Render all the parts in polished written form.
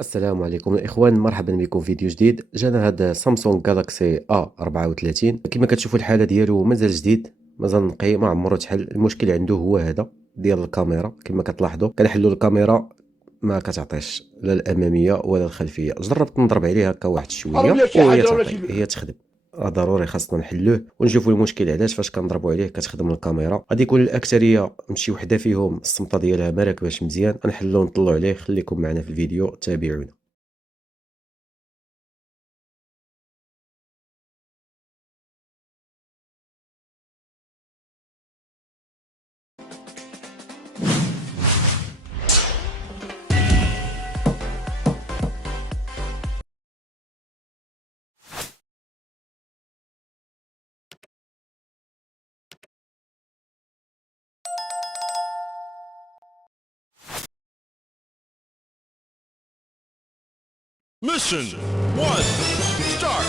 السلام عليكم الإخوان، مرحبا بكم في فيديو جديد. جانا هذا سامسونج جالاكسي A34. كما كتشوفوا الحالة ديالو مازال جديد، مازال نقي، ما عمرو تحل. المشكل عنده هو هذا ديال الكاميرا. كما كتلاحظوا كنحلوا الكاميرا ما كتعطيش لا الأمامية ولا الخلفية. جربت نضرب عليها هكا واحد شوية وهي تعطي، هي تخدم. ضروري خاصنا نحلوه ونشوفوا المشكل علاش. فاش كنضربوا عليه كتخدم الكاميرا. غادي يكون الأكثرية شي وحدة فيهم الصمتة ديالها ما راكباش مزيان. غنحلو ونطلعوا عليه. خليكم معنا في الفيديو، تابعونا. Mission 1, start!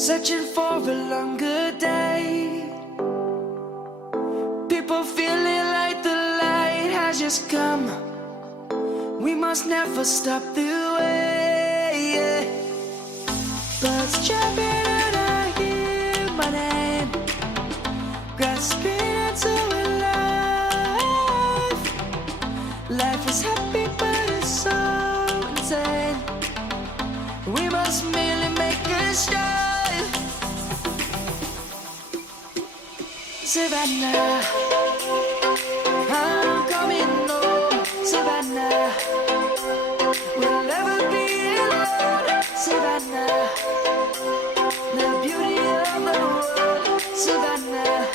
searching for a longer day. People feeling like the light has just come. We must never stop the way, yeah. Birds jumping and I hear my name, grasping into a life. Life is happy but it's so insane. We must merely make a start. Savannah, I'm coming home. Savannah, we'll never be alone. Savannah, the beauty of the world. Savannah,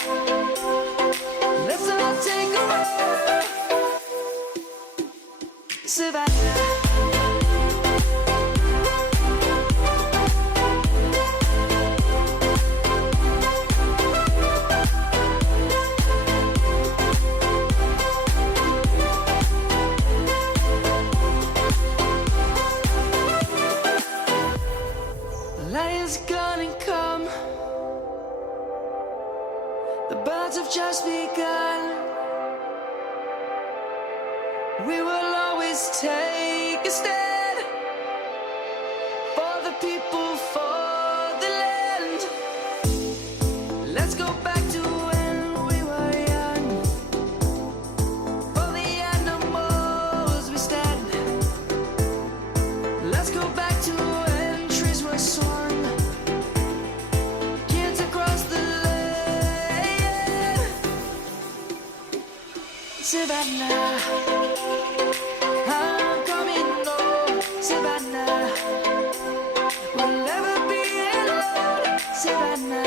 let's all take a walk. Savannah. Lion's gonna come. The birds have just begun. We will always take a stand for the people, for the land. Let's go back to when we were young. For the animals we stand. Let's go back to when trees were swung. Kids across the land. Savannah, I'm coming home. Savannah, we'll never be alone. Savannah.